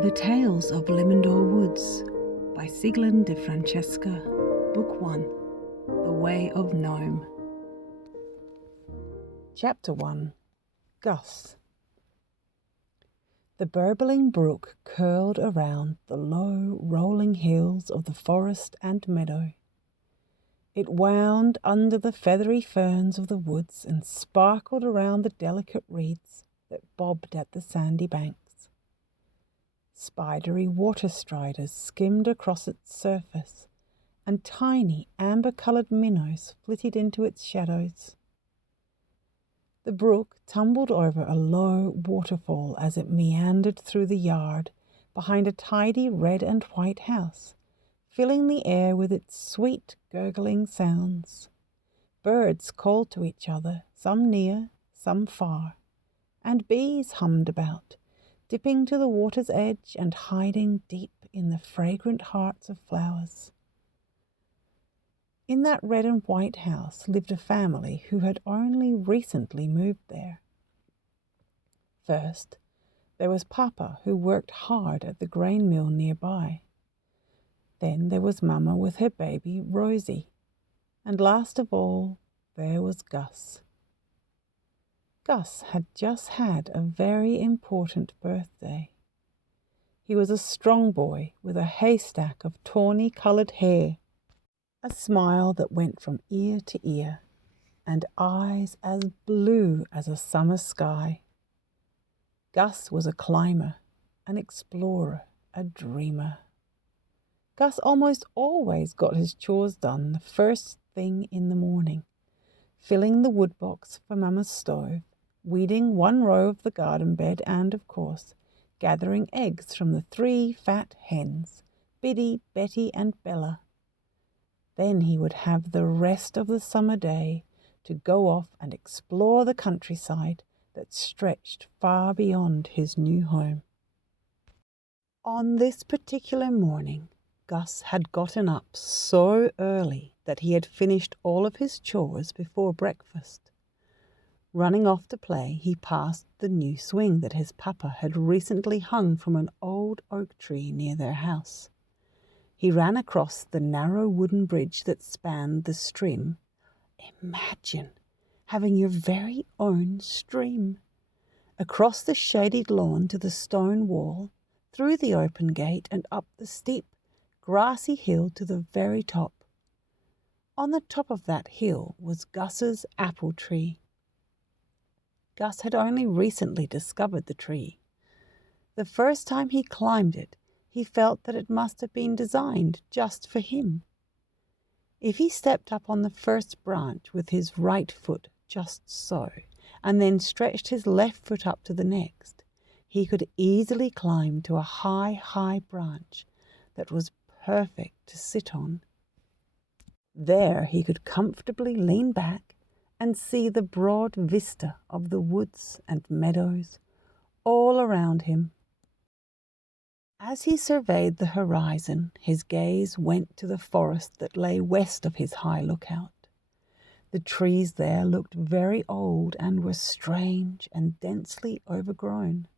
The Tales of Limindoor Woods by Sieglinde Francesca, Book 1, The Way of Gnome. Chapter 1. Gus. The burbling brook curled around the low, rolling hills of the forest and meadow. It wound under the feathery ferns of the woods and sparkled around the delicate reeds that bobbed at the sandy banks. Spidery water striders skimmed across its surface, and tiny amber-coloured minnows flitted into its shadows. The brook tumbled over a low waterfall as it meandered through the yard behind a tidy red and white house, filling the air with its sweet gurgling sounds. Birds called to each other, some near, some far, and bees hummed about, dipping to the water's edge and hiding deep in the fragrant hearts of flowers. In that red and white house lived a family who had only recently moved there. First, there was Papa, who worked hard at the grain mill nearby. Then there was Mama with her baby, Rosie. And last of all, there was Gus. Gus had just had a very important birthday. He was a strong boy with a haystack of tawny-coloured hair, a smile that went from ear to ear, and eyes as blue as a summer sky. Gus was a climber, an explorer, a dreamer. Gus almost always got his chores done the first thing in the morning, filling the woodbox for Mama's stove, weeding one row of the garden bed, and, of course, gathering eggs from the 3 fat hens, Biddy, Betty, and Bella. Then he would have the rest of the summer day to go off and explore the countryside that stretched far beyond his new home. On this particular morning, Gus had gotten up so early that he had finished all of his chores before breakfast. Running off to play, he passed the new swing that his papa had recently hung from an old oak tree near their house. He ran across the narrow wooden bridge that spanned the stream. Imagine having your very own stream! Across the shaded lawn to the stone wall, through the open gate and up the steep, grassy hill to the very top. On the top of that hill was Gus's apple tree. Gus had only recently discovered the tree. The first time he climbed it, he felt that it must have been designed just for him. If he stepped up on the first branch with his right foot just so, and then stretched his left foot up to the next, he could easily climb to a high branch that was perfect to sit on. There he could comfortably lean back and see the broad vista of the woods and meadows all around him. As he surveyed the horizon, his gaze went to the forest that lay west of his high lookout. The trees there looked very old and were strange and densely overgrown.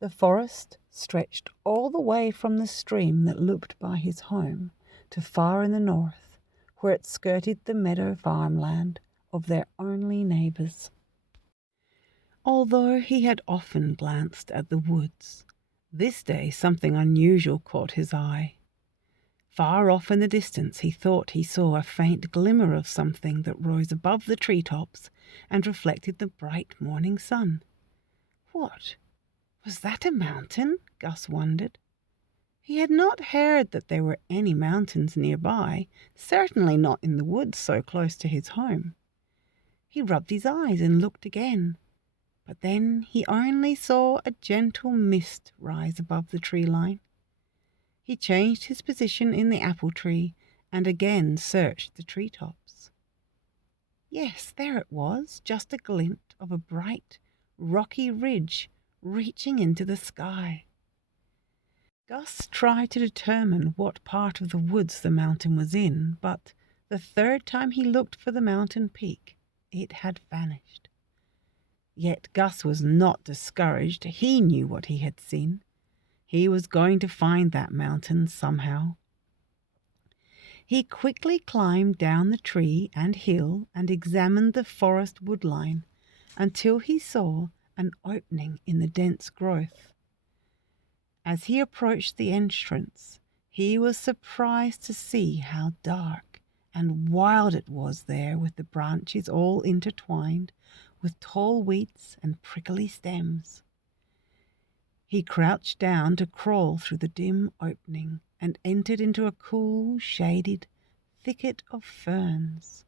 The forest stretched all the way from the stream that looped by his home to far in the north, where it skirted the meadow farmland of their only neighbours. Although he had often glanced at the woods, this day something unusual caught his eye. Far off in the distance he thought he saw a faint glimmer of something that rose above the treetops and reflected the bright morning sun. What? Was that a mountain? Gus wondered. He had not heard that there were any mountains nearby, certainly not in the woods so close to his home. He rubbed his eyes and looked again, but then he only saw a gentle mist rise above the tree line. He changed his position in the apple tree and again searched the treetops. Yes, there it was, just a glint of a bright, rocky ridge reaching into the sky. Gus tried to determine what part of the woods the mountain was in, but the third time he looked for the mountain peak, it had vanished. Yet Gus was not discouraged. He knew what he had seen. He was going to find that mountain somehow. He quickly climbed down the tree and hill and examined the forest woodline until he saw an opening in the dense growth. As he approached the entrance, he was surprised to see how dark and wild it was there, with the branches all intertwined with tall weeds and prickly stems. He crouched down to crawl through the dim opening and entered into a cool, shaded thicket of ferns.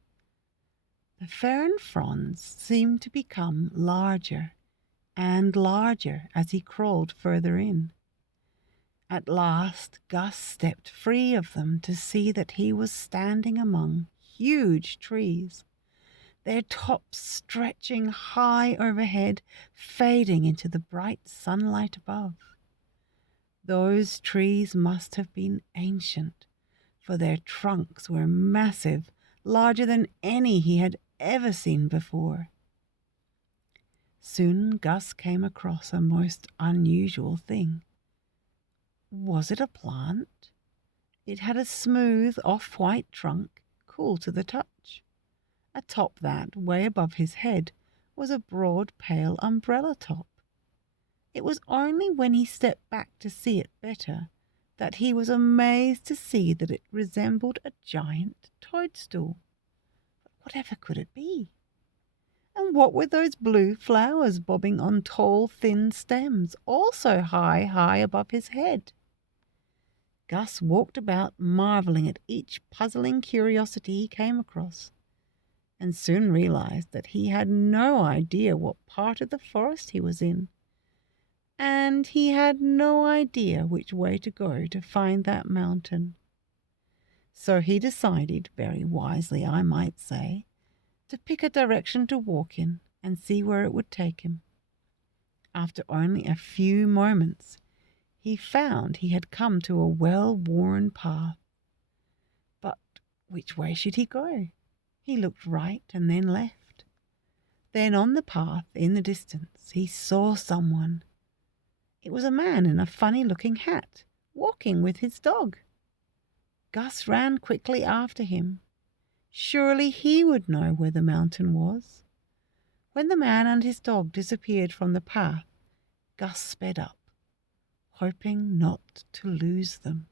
The fern fronds seemed to become larger and larger as he crawled further in. At last Gus stepped free of them to see that he was standing among huge trees, their tops stretching high overhead, fading into the bright sunlight above. Those trees must have been ancient, for their trunks were massive, larger than any he had ever seen before. Soon Gus came across a most unusual thing. Was it a plant? It had a smooth, off-white trunk, cool to the touch. Atop that, way above his head, was a broad, pale umbrella top. It was only when he stepped back to see it better that he was amazed to see that it resembled a giant toadstool. But whatever could it be? And what were those blue flowers bobbing on tall, thin stems, also high, high above his head? Gus walked about, marveling at each puzzling curiosity he came across, and soon realized that he had no idea what part of the forest he was in, and he had no idea which way to go to find that mountain. So he decided, very wisely I might say, to pick a direction to walk in and see where it would take him. After only a few moments, he found he had come to a well-worn path. But which way should he go? He looked right and then left. Then on the path in the distance he saw someone. It was a man in a funny-looking hat, walking with his dog. Gus ran quickly after him. Surely he would know where the mountain was. When the man and his dog disappeared from the path, Gus sped up, hoping not to lose them.